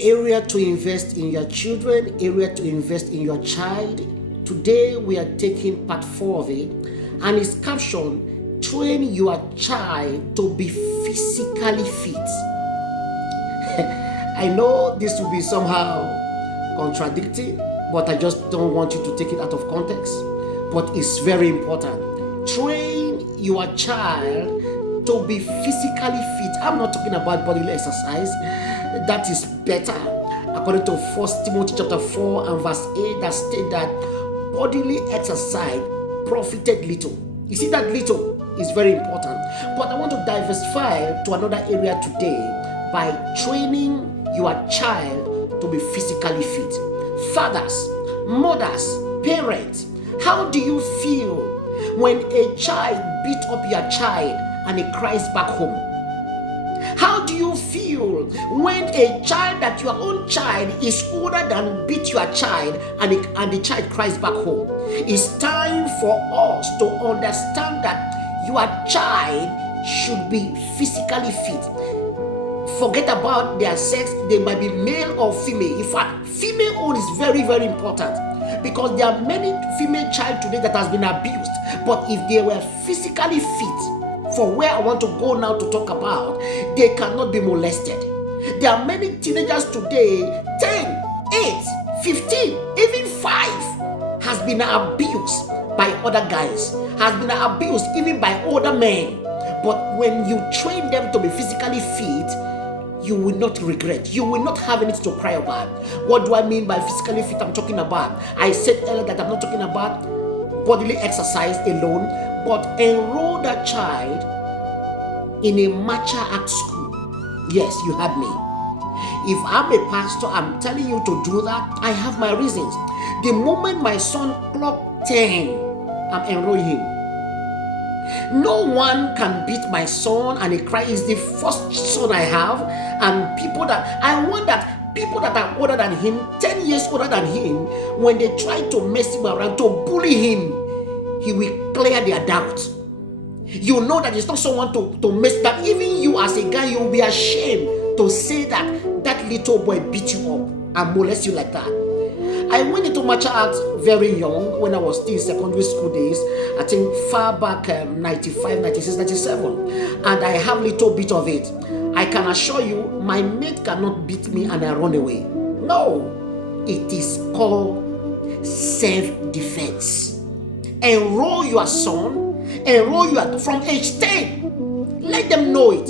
area to invest in your children, area to invest in your child. Today we are taking part 4 of it, and it's captioned, train your child to be physically fit. I know this will be somehow contradicting, but I just don't want you to take it out of context. But it's very important. Train your child to be physically fit. I'm not talking about bodily exercise. That is better. According to 1 Timothy chapter 4 and verse 8, that states that bodily exercise profited little. You see, that little is very important. But I want to diversify to another area today by training your child to be physically fit. Fathers, mothers, parents, how do you feel when a child beat up your child and he cries back home? How do you feel when a child, that your own child, is older than beat your child and the child cries back home? It's time for us to understand that your child should be physically fit. Forget about their sex. They might be male or female. In fact, female own is very, very important, because there are many female child today that has been abused. But if they were physically fit, for where I want to go now to talk about, they cannot be molested. There are many teenagers today, 10, 8, 15, even 5, has been abused by other guys, has been abused even by older men. But when you train them to be physically fit, you will not regret. You will not have anything to cry about. What do I mean by physically fit? I'm talking about, I said earlier that I'm not talking about bodily exercise alone, but enroll that child in a martial art school. Yes, you heard me. If I'm a pastor, I'm telling you to do that. I have my reasons. The moment my son clocked 10, I'm enrolling him. No one can beat my son, and he cries. He's the first son I have, and people that I want, that people that are older than him, 10 years older than him, when they try to mess him around, to bully him, he will clear their doubt. You know that it's not someone to mess, that even you as a guy, you will be ashamed to say that that little boy beat you up and molest you like that. I went into martial arts very young, when I was still in secondary school days. I think far back 95, 96, 97. And I have little bit of it. I can assure you, my mate cannot beat me and I run away. No, it is called self-defense. Enroll your son, enroll your from age 10. Let them know it.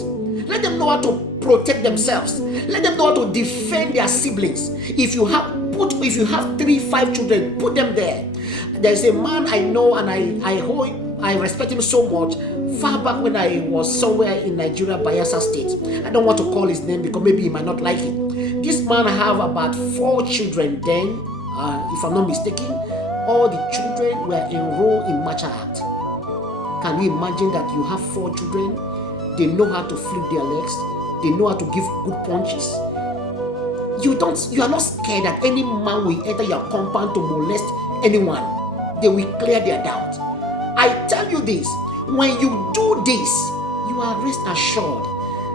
Let them know how to protect themselves. Let them know how to defend their siblings. If you have 3, 5 children, put them there. There's a man I know, and I respect him so much. Far back when I was somewhere in Nigeria, Bayelsa State. I don't want to call his name because maybe he might not like it. This man have about 4 children then, if I'm not mistaken. All the children were enrolled in martial art. Can you imagine that you have 4 children? They know how to flip their legs. They know how to give good punches. You are not scared that any man will enter your compound to molest anyone. They will clear their doubt. I tell you this, when you do this, you are rest assured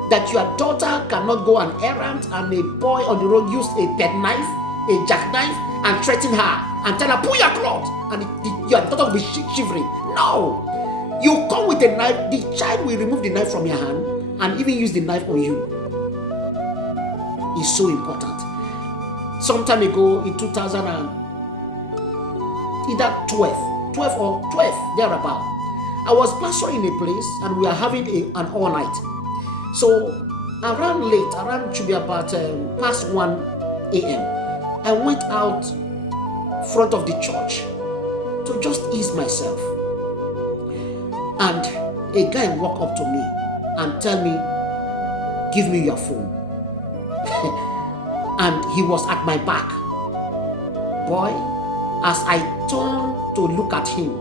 that your daughter cannot go an errand and a boy on the road use a pet knife, a jackknife, and threaten her and tell her, pull your cloth, and your daughter will be shivering. No! You come with a knife, the child will remove the knife from your hand and even use the knife on you. It's so important. Some time ago in 2000 and either 12 or 12 thereabout, I was pastoring in a place and we are having an all night. So around should be about past 1 a.m. I went out front of the church to just ease myself. And a guy walked up to me and tell me, give me your phone. And he was at my back. Boy, as I turned to look at him,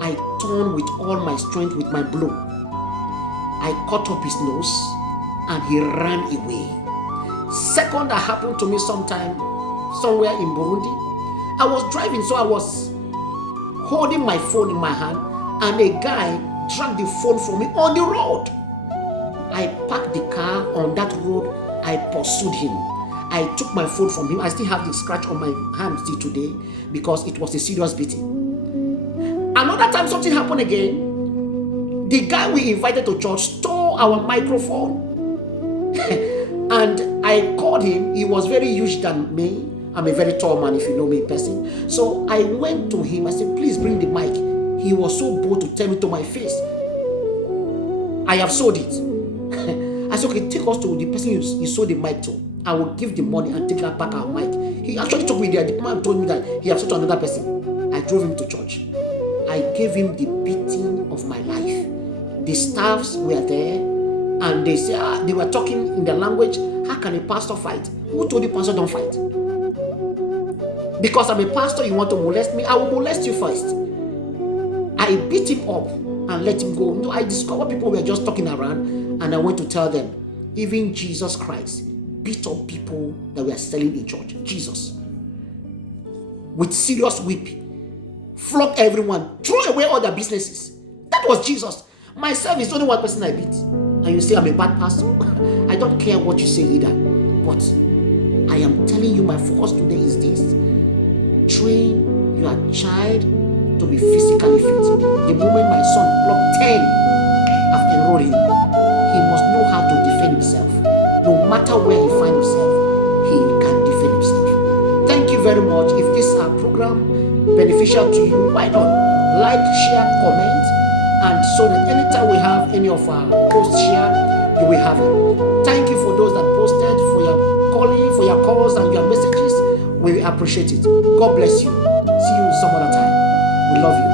I turned with all my strength with my blow. I cut up his nose and he ran away. Second, that happened to me sometime somewhere in Burundi. I was driving, so I was holding my phone in my hand, and a guy dragged the phone from me on the road. I parked the car on that road. I pursued him. I took my phone from him. I still have the scratch on my hand still today because it was a serious beating. Another time something happened again. The guy we invited to church stole our microphone. And I called him. He was very huge than me. I'm a very tall man if you know me in person. So I went to him. I said, please bring the mic. He was so bold to tell me to my face, I have sold it. I said, okay, take us to the person you sold the mic to. I will give the money and take back our mic. He actually took me there. The man told me that he has sold to another person. I drove him to church. I gave him the beating of my life. The staffs were there, and they said they were talking in the language. How can a pastor fight? Who told the pastor don't fight? Because I'm a pastor, you want to molest me? I will molest you first. I beat him up and let him go. No, I discovered people were just talking around, and I went to tell them, even Jesus Christ beat up people that were selling in church. Jesus, with serious whip, flog everyone, throw away all their businesses. That was Jesus. Myself is only one person I beat, and you say I'm a bad pastor. I don't care what you say either, but I am telling you, my focus today is this: train your child to be physically fit. The moment my son clocked 10, I've enrolled him. He must know how to defend himself. No matter where he finds himself, he can defend himself. Thank you very much. If this is our program beneficial to you, why not like, share, comment, and so that anytime we have any of our posts here, you will have it. Thank you for those that posted, for your calling, for your calls and your messages. We appreciate it. God bless you. See you some other time. We love you.